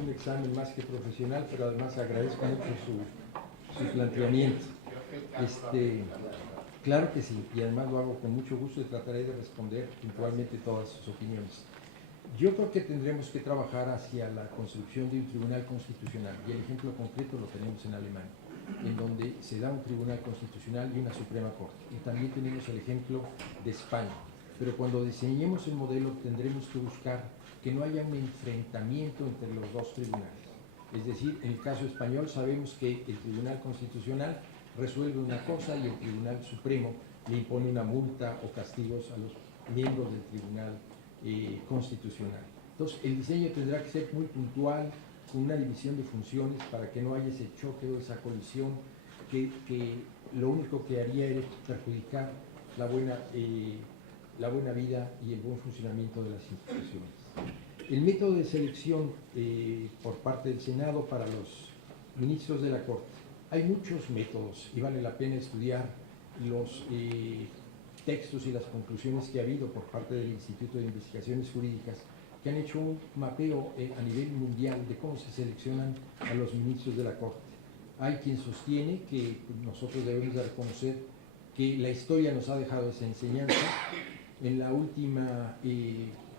Un examen más que profesional, pero además agradezco mucho su planteamiento. Claro que sí, y además lo hago con mucho gusto y trataré de responder puntualmente todas sus opiniones. Yo creo que tendremos que trabajar hacia la construcción de un tribunal constitucional, y el ejemplo concreto lo tenemos en Alemania, en donde se da un tribunal constitucional y una Suprema Corte. Y también tenemos el ejemplo de España. Pero cuando diseñemos el modelo tendremos que buscar que no haya un enfrentamiento entre los dos tribunales. Es decir, en el caso español sabemos que el Tribunal Constitucional resuelve una cosa y el Tribunal Supremo le impone una multa o castigos a los miembros del Tribunal Constitucional. Entonces, el diseño tendrá que ser muy puntual, con una división de funciones para que no haya ese choque o esa colisión que lo único que haría es perjudicar la buena vida y el buen funcionamiento de las instituciones. El método de selección por parte del Senado para los ministros de la Corte. Hay muchos métodos y vale la pena estudiar los textos y las conclusiones que ha habido por parte del Instituto de Investigaciones Jurídicas, que han hecho un mapeo a nivel mundial de cómo se seleccionan a los ministros de la Corte. Hay quien sostiene que nosotros debemos de reconocer que la historia nos ha dejado esa enseñanza. En la última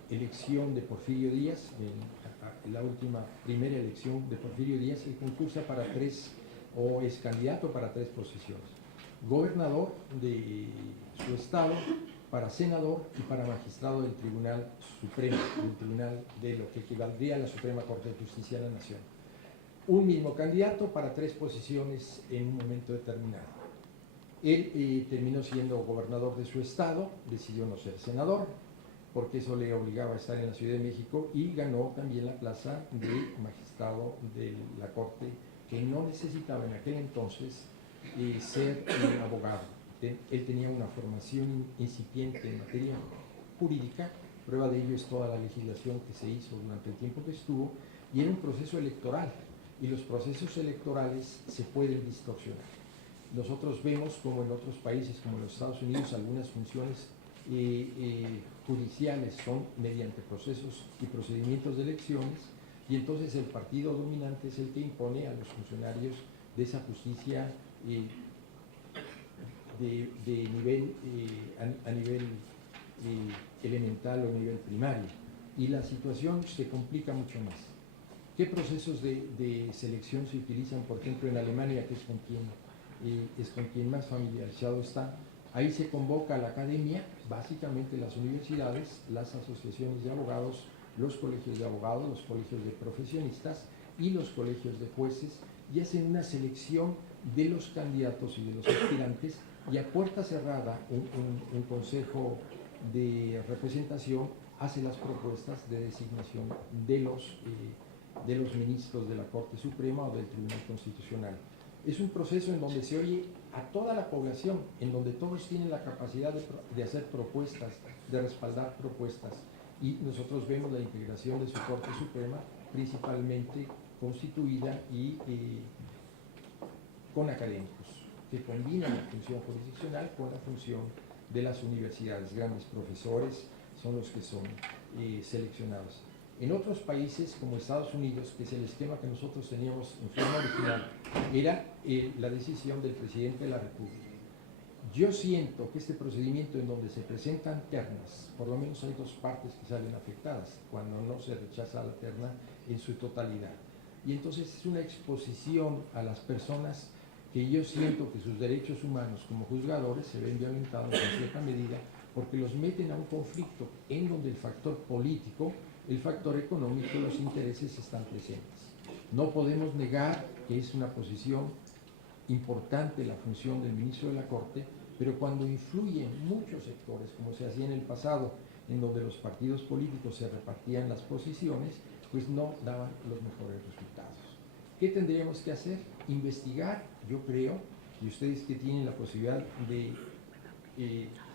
elección de Porfirio Díaz, en la última primera elección de Porfirio Díaz, él concursa para es candidato para 3 posiciones: gobernador de su estado, para senador y para magistrado del Tribunal Supremo, del tribunal de lo que equivaldría a la Suprema Corte de Justicia de la Nación. Un mismo candidato para 3 posiciones en un momento determinado. Él terminó siendo gobernador de su estado, decidió no ser senador, porque eso le obligaba a estar en la Ciudad de México, y ganó también la plaza de magistrado de la Corte, que no necesitaba en aquel entonces ser abogado. Él tenía una formación incipiente en materia jurídica, prueba de ello es toda la legislación que se hizo durante el tiempo que estuvo, y era un proceso electoral, y los procesos electorales se pueden distorsionar. Nosotros vemos como en otros países, como en los Estados Unidos, algunas funciones judiciales son mediante procesos y procedimientos de elecciones, y entonces el partido dominante es el que impone a los funcionarios de esa justicia de nivel, a nivel elemental o nivel primario, y la situación se complica mucho más. ¿Qué procesos de selección se utilizan, por ejemplo, en Alemania, que es con quien más familiarizado está? Ahí se convoca a la academia, básicamente las universidades, las asociaciones de abogados, los colegios de abogados, los colegios de profesionistas y los colegios de jueces, y hacen una selección de los candidatos y de los aspirantes, y a puerta cerrada un consejo de representación hace las propuestas de designación de los ministros de la Corte Suprema o del Tribunal Constitucional. Es un proceso en donde se oye a toda la población, en donde todos tienen la capacidad de hacer propuestas, de respaldar propuestas, y nosotros vemos la integración de su Corte Suprema principalmente constituida y con académicos, que combinan la función jurisdiccional con la función de las universidades. Grandes profesores son los que son seleccionados. En otros países como Estados Unidos, que es el esquema que nosotros teníamos en forma original, era la decisión del presidente de la República. Yo siento que este procedimiento, en donde se presentan ternas, por lo menos hay 2 partes que salen afectadas cuando no se rechaza la terna en su totalidad, y entonces es una exposición a las personas que yo siento que sus derechos humanos como juzgadores se ven violentados en cierta medida, porque los meten a un conflicto en donde el factor político, el factor económico, los intereses están presentes. No podemos negar que es una posición importante la función del ministro de la Corte, pero cuando influyen muchos sectores, como se hacía en el pasado, en donde los partidos políticos se repartían las posiciones, pues no daban los mejores resultados. ¿Qué tendríamos que hacer? Investigar, yo creo, y ustedes que tienen la posibilidad de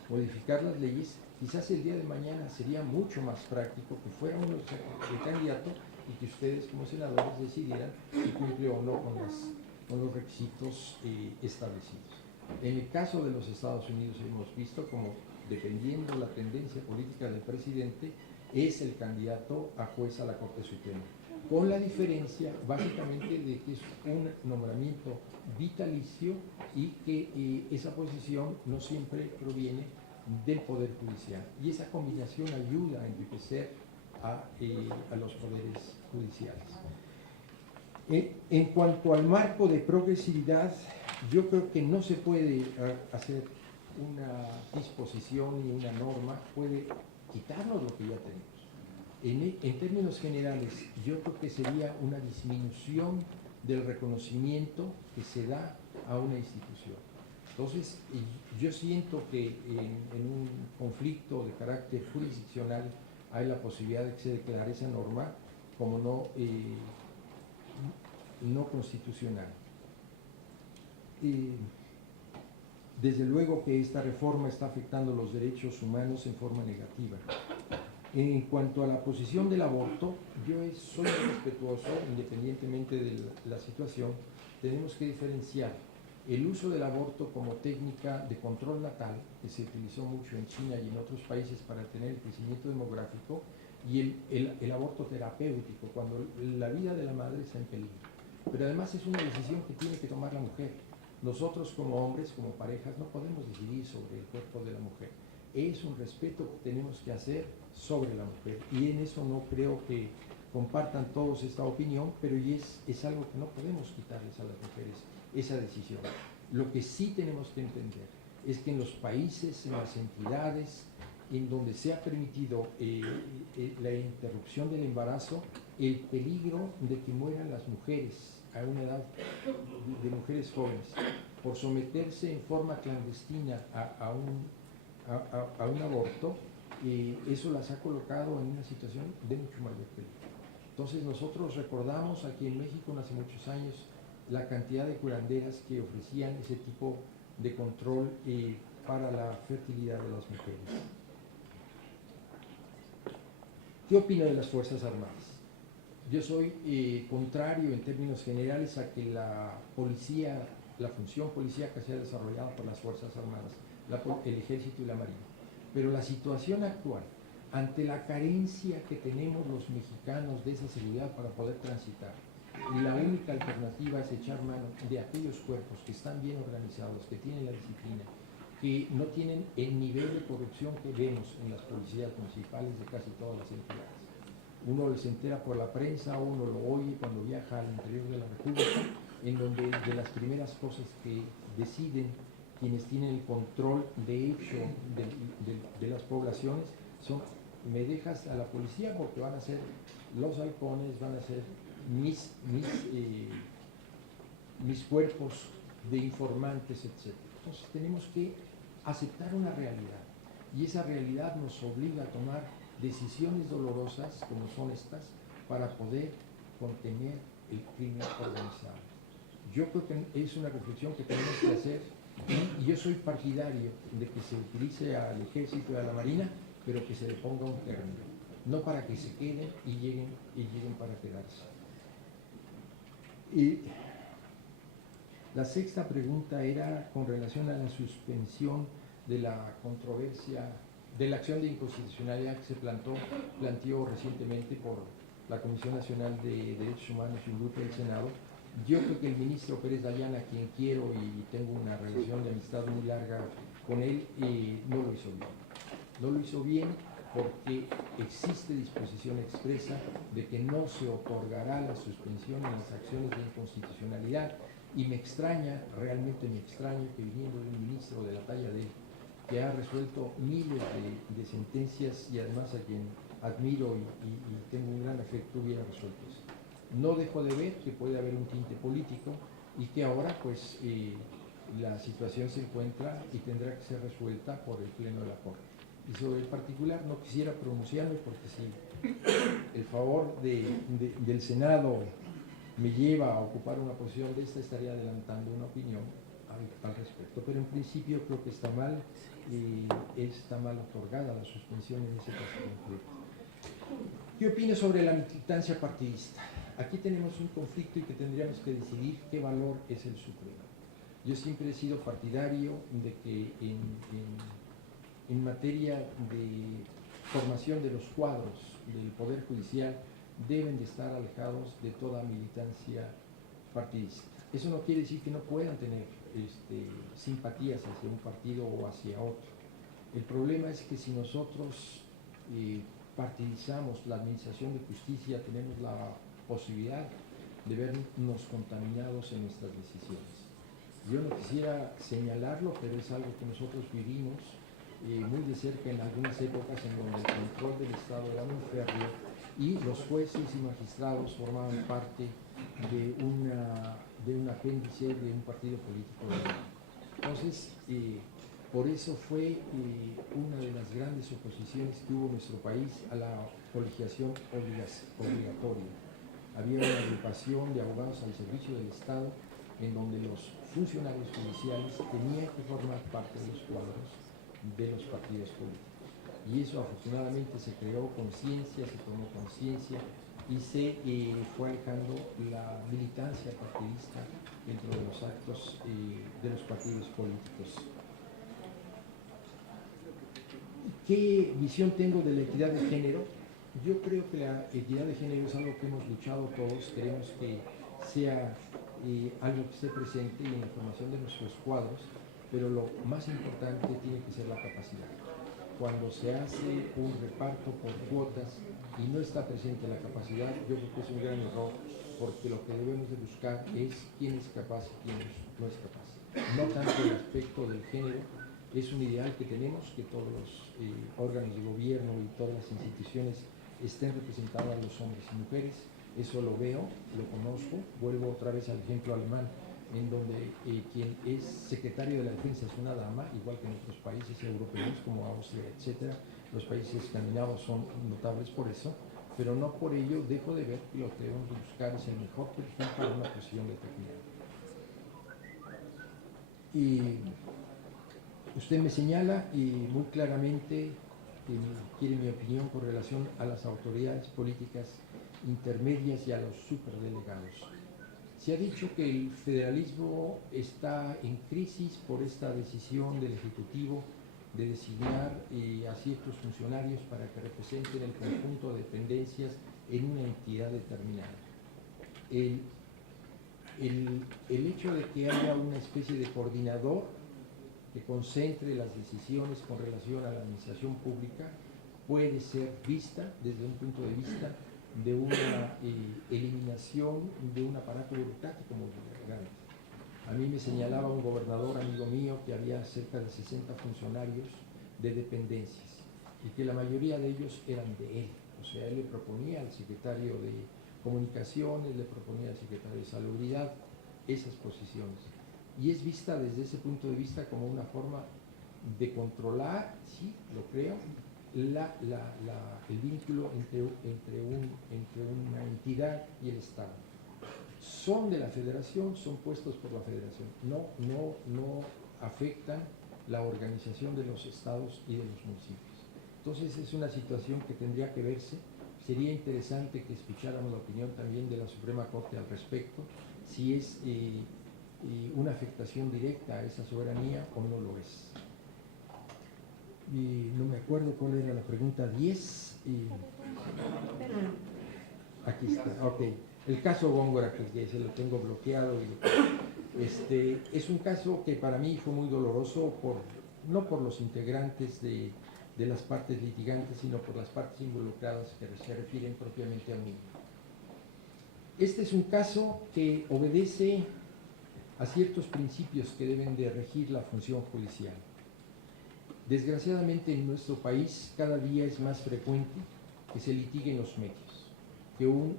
modificar las leyes, quizás el día de mañana sería mucho más práctico que fuera uno el candidato y que ustedes como senadores decidieran si cumple o no con los requisitos establecidos. En el caso de los Estados Unidos hemos visto como, dependiendo la tendencia política del presidente, es el candidato a juez a la Corte Suprema. con la diferencia básicamente de que es un nombramiento vitalicio y que esa posición no siempre proviene del Poder Judicial. Y esa combinación ayuda a enriquecer a los poderes judiciales. En cuanto al marco de progresividad, yo creo que no se puede hacer una disposición ni una norma, puede quitarnos lo que ya tenemos. En términos generales, yo creo que sería una disminución del reconocimiento que se da a una institución. Entonces, yo siento que en un conflicto de carácter jurisdiccional hay la posibilidad de que se declare esa norma como no constitucional. Desde luego que esta reforma está afectando los derechos humanos en forma negativa. En cuanto a la posición del aborto, yo soy respetuoso, independientemente de la situación. Tenemos que diferenciar el uso del aborto como técnica de control natal, que se utilizó mucho en China y en otros países para tener el crecimiento demográfico, y el aborto terapéutico, cuando la vida de la madre está en peligro. Pero además es una decisión que tiene que tomar la mujer. Nosotros como hombres, como parejas, no podemos decidir sobre el cuerpo de la mujer. Es un respeto que tenemos que hacer sobre la mujer, y en eso no creo que compartan todos esta opinión, pero es algo que no podemos quitarles a las mujeres, esa decisión. Lo que sí tenemos que entender es que en los países, en las entidades en donde se ha permitido la interrupción del embarazo, el peligro de que mueran las mujeres a una edad de mujeres jóvenes por someterse en forma clandestina a un aborto, eso las ha colocado en una situación de mucho mayor peligro. Entonces nosotros recordamos aquí en México hace muchos años la cantidad de curanderas que ofrecían ese tipo de control para la fertilidad de las mujeres. ¿Qué opino de las Fuerzas Armadas? Yo soy contrario en términos generales a que la policía, la función policíaca sea desarrollada por las Fuerzas Armadas, el Ejército y la Marina. Pero la situación actual, ante la carencia que tenemos los mexicanos de esa seguridad para poder transitar, la única alternativa es echar mano de aquellos cuerpos que están bien organizados, que tienen la disciplina, que no tienen el nivel de corrupción que vemos en las policías municipales de casi todas las entidades. Uno se entera por la prensa, uno lo oye cuando viaja al interior de la República, en donde de las primeras cosas que deciden quienes tienen el control de hecho de las poblaciones son: me dejas a la policía porque van a ser los halcones, van a ser mis cuerpos de informantes, etc. Entonces tenemos que aceptar una realidad, y esa realidad nos obliga a tomar decisiones dolorosas como son estas para poder contener el crimen organizado. Yo creo que es una reflexión que tenemos que hacer, y yo soy partidario de que se utilice al Ejército y a la Marina, pero que se le ponga un término, no para que se queden y lleguen para quedarse. Y la sexta pregunta era con relación a la suspensión de la controversia, de la acción de inconstitucionalidad que se planteó recientemente por la Comisión Nacional de Derechos Humanos y un grupo del Senado. Yo creo que el ministro Pérez Dayán, a quien quiero y tengo una relación de amistad muy larga con él, no lo hizo bien. No lo hizo bien porque existe disposición expresa de que no se otorgará la suspensión en las acciones de inconstitucionalidad, y me extraña, realmente me extraña, que viniendo de un ministro de la talla de él, que ha resuelto miles de sentencias y además a quien admiro y tengo un gran afecto, hubiera resuelto eso. No dejo de ver que puede haber un tinte político y que ahora pues la situación se encuentra y tendrá que ser resuelta por el Pleno de la Corte. Y sobre el particular no quisiera pronunciarme, porque si el favor del Senado me lleva a ocupar una posición de esta, estaría adelantando una opinión al respecto. Pero en principio creo que está mal otorgada la suspensión en ese caso concreto. ¿Qué opino sobre la militancia partidista? Aquí tenemos un conflicto y que tendríamos que decidir qué valor es el supremo. Yo siempre he sido partidario de que en materia de formación de los cuadros del Poder Judicial deben de estar alejados de toda militancia partidista. Eso no quiere decir que no puedan tener simpatías hacia un partido o hacia otro. El problema es que si nosotros partidizamos la administración de justicia, tenemos la posibilidad de vernos contaminados en nuestras decisiones. Yo no quisiera señalarlo, pero es algo que nosotros vivimos muy de cerca en algunas épocas en donde el control del Estado era muy férreo y los jueces y magistrados formaban parte de un apéndice de un partido político. Entonces, por eso fue una de las grandes oposiciones que hubo en nuestro país a la colegiación obligatoria. Había una agrupación de abogados al servicio del Estado en donde los funcionarios judiciales tenían que formar parte de los cuadros de los partidos políticos. Y eso afortunadamente se creó conciencia, se tomó conciencia y se fue alejando la militancia partidista dentro de los actos de los partidos políticos. ¿Qué visión tengo de la equidad de género? Yo creo que la equidad de género es algo que hemos luchado todos, queremos que sea algo que esté presente en la formación de nuestros cuadros, pero lo más importante tiene que ser la capacidad. Cuando se hace un reparto por cuotas y no está presente la capacidad, yo creo que es un gran error, porque lo que debemos de buscar es quién es capaz y quién no es capaz. No tanto el aspecto del género, es un ideal que tenemos, que todos los órganos de gobierno y todas las instituciones estén representadas los hombres y mujeres. Eso lo veo, lo conozco. Vuelvo otra vez al ejemplo alemán, en donde quien es secretario de la defensa es una dama, igual que en otros países europeos como Austria, etc. Los países escandinavos son notables por eso, pero no por ello dejo de ver que lo que debemos buscar es el mejor perfil para una posición determinada. Y usted me señala muy claramente que quiere mi opinión con relación a las autoridades políticas intermedias y a los superdelegados. Se ha dicho que el federalismo está en crisis por esta decisión del Ejecutivo de designar a ciertos funcionarios para que representen el conjunto de dependencias en una entidad determinada. El hecho de que haya una especie de coordinador que concentre las decisiones con relación a la administración pública puede ser vista desde un punto de vista de una eliminación de un aparato burocrático muy grande. A mí me señalaba un gobernador amigo mío que había cerca de 60 funcionarios de dependencias y que la mayoría de ellos eran de él. O sea, él le proponía al secretario de Comunicaciones, le proponía al secretario de Salubridad esas posiciones. Y es vista desde ese punto de vista como una forma de controlar, sí, lo creo, el vínculo entre una entidad y el Estado. Son de la federación, son puestos por la federación, no afectan la organización de los estados y de los municipios. Entonces es una situación que tendría que verse. Sería interesante que escucháramos la opinión también de la Suprema Corte al respecto, si es una afectación directa a esa soberanía o no lo es. Y no me acuerdo cuál era la pregunta 10. Aquí está, ok. El caso Góngora, que se lo tengo bloqueado. Es un caso que para mí fue muy doloroso, no por los integrantes de las partes litigantes, sino por las partes involucradas que se refieren propiamente a mí. Este es un caso que obedece a ciertos principios que deben de regir la función judicial. Desgraciadamente en nuestro país cada día es más frecuente que se litiguen los medios, que un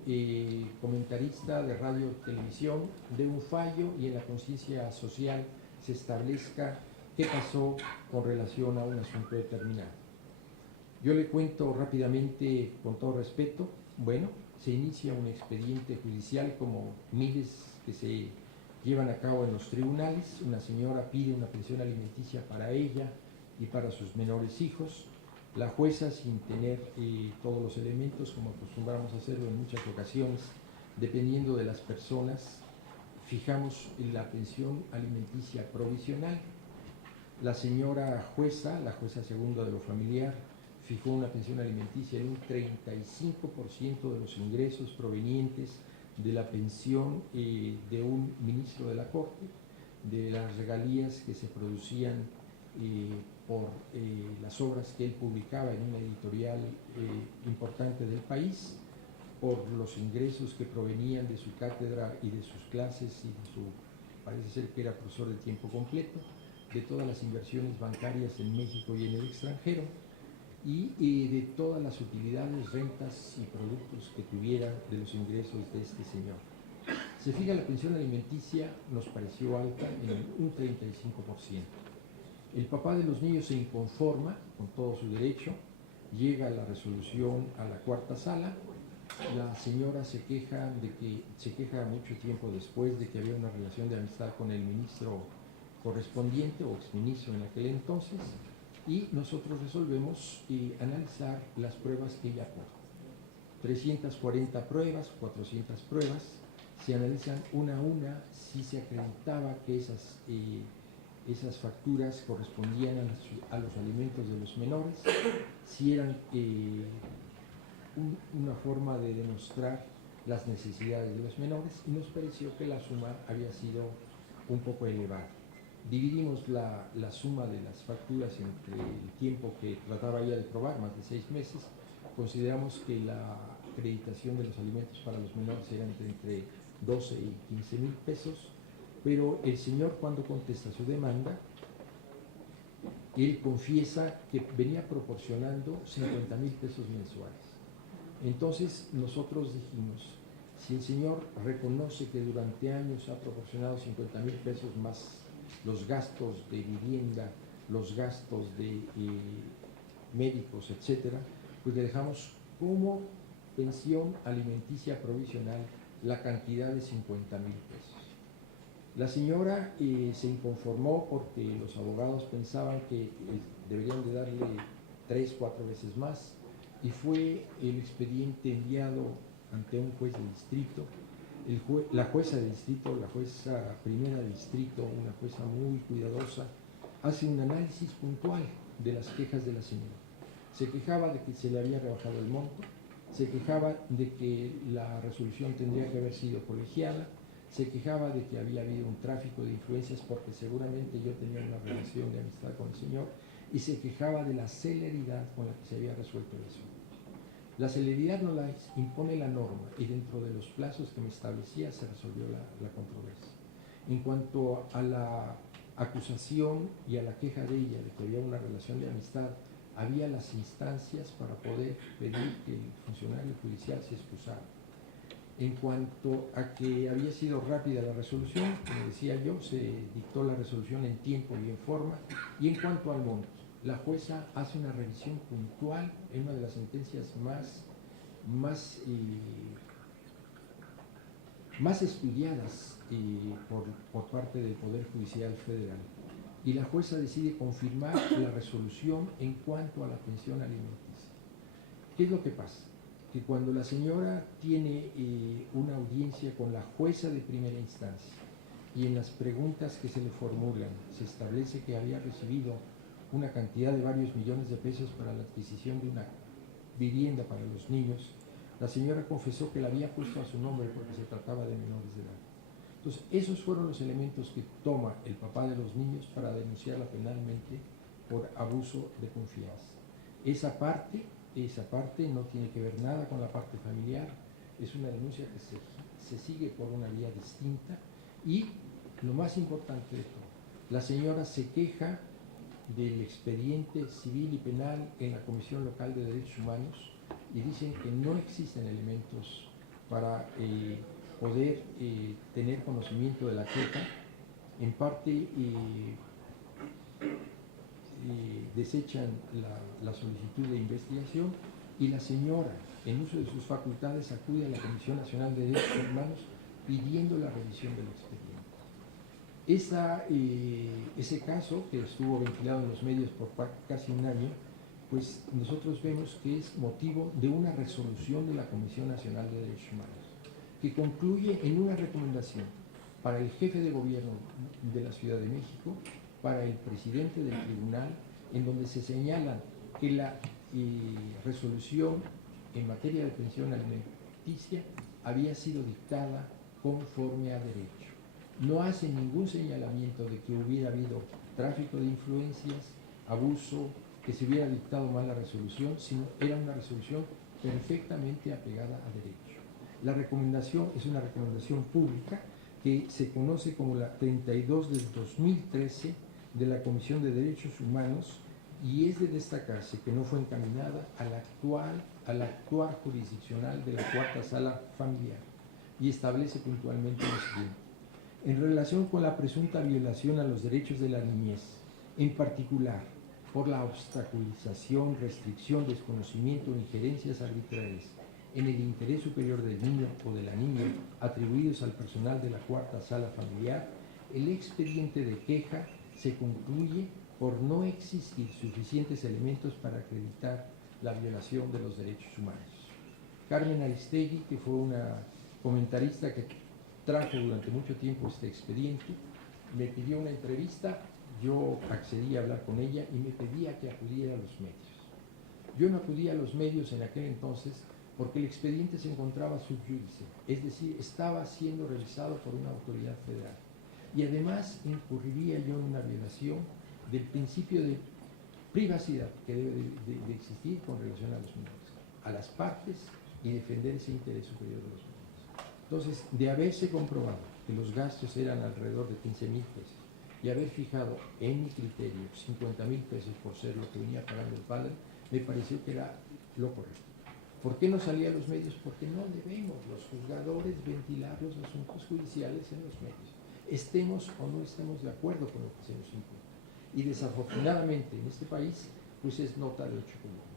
comentarista de radio o televisión dé un fallo y en la conciencia social se establezca qué pasó con relación a un asunto determinado. Yo le cuento rápidamente, con todo respeto, bueno, se inicia un expediente judicial como miles que se llevan a cabo en los tribunales. Una señora pide una pensión alimenticia para ella y para sus menores hijos. La jueza, sin tener todos los elementos, como acostumbramos a hacerlo en muchas ocasiones, dependiendo de las personas, fijamos la pensión alimenticia provisional. La señora jueza, la jueza segunda de lo familiar, fijó una pensión alimenticia en un 35% de los ingresos provenientes de la pensión de un ministro de la Corte, de las regalías que se producían por las obras que él publicaba en una editorial importante del país, por los ingresos que provenían de su cátedra y de sus clases y de su, parece ser que era profesor de tiempo completo, de todas las inversiones bancarias en México y en el extranjero, y de todas las utilidades, rentas y productos que tuviera de los ingresos de este señor. Se fija, la pensión alimenticia nos pareció alta en un 35%. El papá de los niños se inconforma con todo su derecho, llega la resolución a la cuarta sala. La señora se queja mucho tiempo después de que había una relación de amistad con el ministro correspondiente o exministro en aquel entonces, y nosotros resolvemos analizar las pruebas que ella aporta. 340 pruebas, 400 pruebas, se analizan una a una si se acreditaba que esas facturas correspondían a los alimentos de los menores, si eran una forma de demostrar las necesidades de los menores, y nos pareció que la suma había sido un poco elevada. Dividimos la suma de las facturas entre el tiempo que trataba ella de probar, más de 6 meses. Consideramos que la acreditación de los alimentos para los menores era entre 12 y 15 mil pesos, pero el señor, cuando contesta su demanda, él confiesa que venía proporcionando 50 mil pesos mensuales. Entonces nosotros dijimos, si el señor reconoce que durante años ha proporcionado 50 mil pesos más los gastos de vivienda, los gastos de médicos, etcétera, pues le dejamos como pensión alimenticia provisional la cantidad de 50 mil pesos. La señora se inconformó porque los abogados pensaban que deberían de darle 3, 4 veces más, y fue el expediente enviado ante un juez de distrito. La jueza de distrito, la jueza primera de distrito, una jueza muy cuidadosa, hace un análisis puntual de las quejas de la señora. Se quejaba de que se le había rebajado el monto, se quejaba de que la resolución tendría que haber sido colegiada, se quejaba de que había habido un tráfico de influencias porque seguramente yo tenía una relación de amistad con el señor, y se quejaba de la celeridad con la que se había resuelto el asunto. La celeridad no la impone la norma, y dentro de los plazos que me establecía se resolvió la controversia. En cuanto a la acusación y a la queja de ella de que había una relación de amistad, había las instancias para poder pedir que el funcionario judicial se excusara. En cuanto a que había sido rápida la resolución, como decía yo, se dictó la resolución en tiempo y en forma. Y en cuanto al monto, la jueza hace una revisión puntual en una de las sentencias más estudiadas por parte del Poder Judicial Federal, y la jueza decide confirmar la resolución en cuanto a la pensión alimenticia. ¿Qué es lo que pasa? Que cuando la señora tiene una audiencia con la jueza de primera instancia, y en las preguntas que se le formulan se establece que había recibido una cantidad de varios millones de pesos para la adquisición de una vivienda para los niños, la señora confesó que la había puesto a su nombre porque se trataba de menores de edad. Entonces, esos fueron los elementos que toma el papá de los niños para denunciarla penalmente por abuso de confianza. Esa parte no tiene que ver nada con la parte familiar, es una denuncia que se sigue por una vía distinta. Y lo más importante de todo, la señora se queja del expediente civil y penal en la Comisión Local de Derechos Humanos, y dicen que no existen elementos para poder tener conocimiento de la queja. En parte desechan la solicitud de investigación, y la señora, en uso de sus facultades, acude a la Comisión Nacional de Derechos Humanos pidiendo la revisión del expediente. Ese caso, que estuvo ventilado en los medios por casi un año, pues nosotros vemos que es motivo de una resolución de la Comisión Nacional de Derechos Humanos, que concluye en una recomendación para el jefe de gobierno de la Ciudad de México, para el presidente del tribunal, en donde se señala que la resolución en materia de pensión alimenticia había sido dictada conforme a derecho. No hace ningún señalamiento de que hubiera habido tráfico de influencias, abuso, que se hubiera dictado mal la resolución, sino era una resolución perfectamente apegada a derecho. La recomendación es una recomendación pública que se conoce como la 32 del 2013 de la Comisión de Derechos Humanos, y es de destacarse que no fue encaminada al actuar jurisdiccional de la Cuarta Sala Familiar, y establece puntualmente lo siguiente: en relación con la presunta violación a los derechos de la niñez, en particular por la obstaculización, restricción, desconocimiento o injerencias arbitrarias en el interés superior del niño o de la niña atribuidos al personal de la Cuarta Sala Familiar, el expediente de queja se concluye por no existir suficientes elementos para acreditar la violación de los derechos humanos. Carmen Aristegui, que fue una comentarista que trajo durante mucho tiempo este expediente, me pidió una entrevista, yo accedí a hablar con ella y me pedía que acudiera a los medios. Yo no acudí a los medios en aquel entonces porque el expediente se encontraba sub judice, es decir, estaba siendo revisado por una autoridad federal. Y además incurriría yo en una violación del principio de privacidad que debe de existir con relación a los menores, a las partes, y defender ese interés superior de los menores. Entonces, de haberse comprobado que los gastos eran alrededor de 15,000 pesos y haber fijado en mi criterio 50,000 pesos por ser lo que venía pagando el padre, me pareció que era lo correcto. ¿Por qué no salía a los medios? Porque no debemos los juzgadores ventilar los asuntos judiciales en los medios, estemos o no estemos de acuerdo con lo que se nos imputa. Y desafortunadamente en este país, pues es nota de 8 columnas.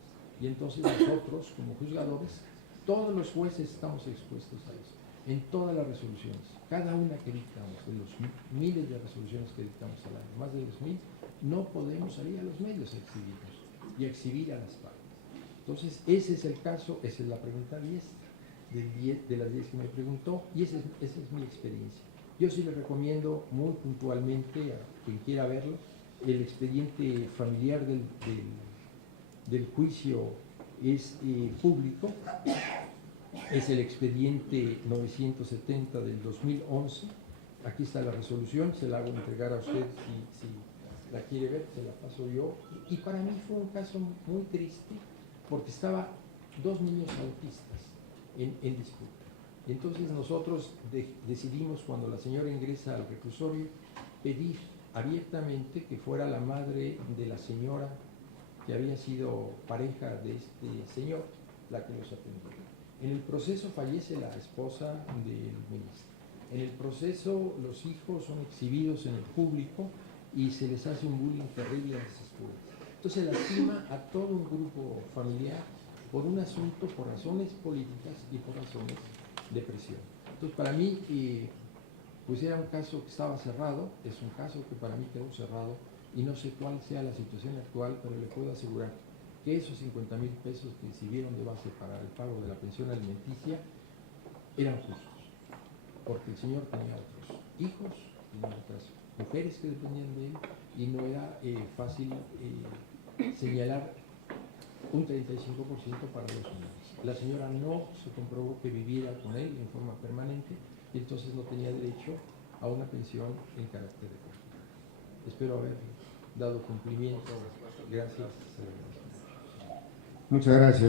Y entonces nosotros, como juzgadores, todos los jueces estamos expuestos a eso, en todas las resoluciones, cada una que dictamos, de los miles de resoluciones que dictamos al año, más de 2,000, no podemos salir a los medios a exhibirnos y a exhibir a las partes. Entonces, ese es el caso, esa es la pregunta 10, de las 10 que me preguntó, y esa es mi experiencia. Yo sí le recomiendo muy puntualmente a quien quiera verlo, el expediente familiar del juicio es público, es el expediente 970 del 2011, aquí está la resolución, se la hago entregar a usted si la quiere ver, se la paso yo, y para mí fue un caso muy triste, porque estaba 2 niños autistas en disputa. Y entonces nosotros decidimos, cuando la señora ingresa al reclusorio, pedir abiertamente que fuera la madre de la señora que había sido pareja de este señor la que los atendió. En el proceso fallece la esposa del ministro. En el proceso los hijos son exhibidos en el público y se les hace un bullying terrible a las escuelas. Entonces lastima a todo un grupo familiar por un asunto, por razones políticas y por razones de presión. Entonces, para mí, pues era un caso que estaba cerrado, es un caso que para mí quedó cerrado, y no sé cuál sea la situación actual, pero le puedo asegurar que esos 50,000 pesos que sirvieron de base para el pago de la pensión alimenticia eran justos, porque el señor tenía otros hijos, tenía otras mujeres que dependían de él, y no era fácil señalar un 35% para los menores. La señora no se comprobó que viviera con él en forma permanente, y entonces no tenía derecho a una pensión en carácter de cuarto. Espero haber dado cumplimiento. Gracias. Muchas gracias.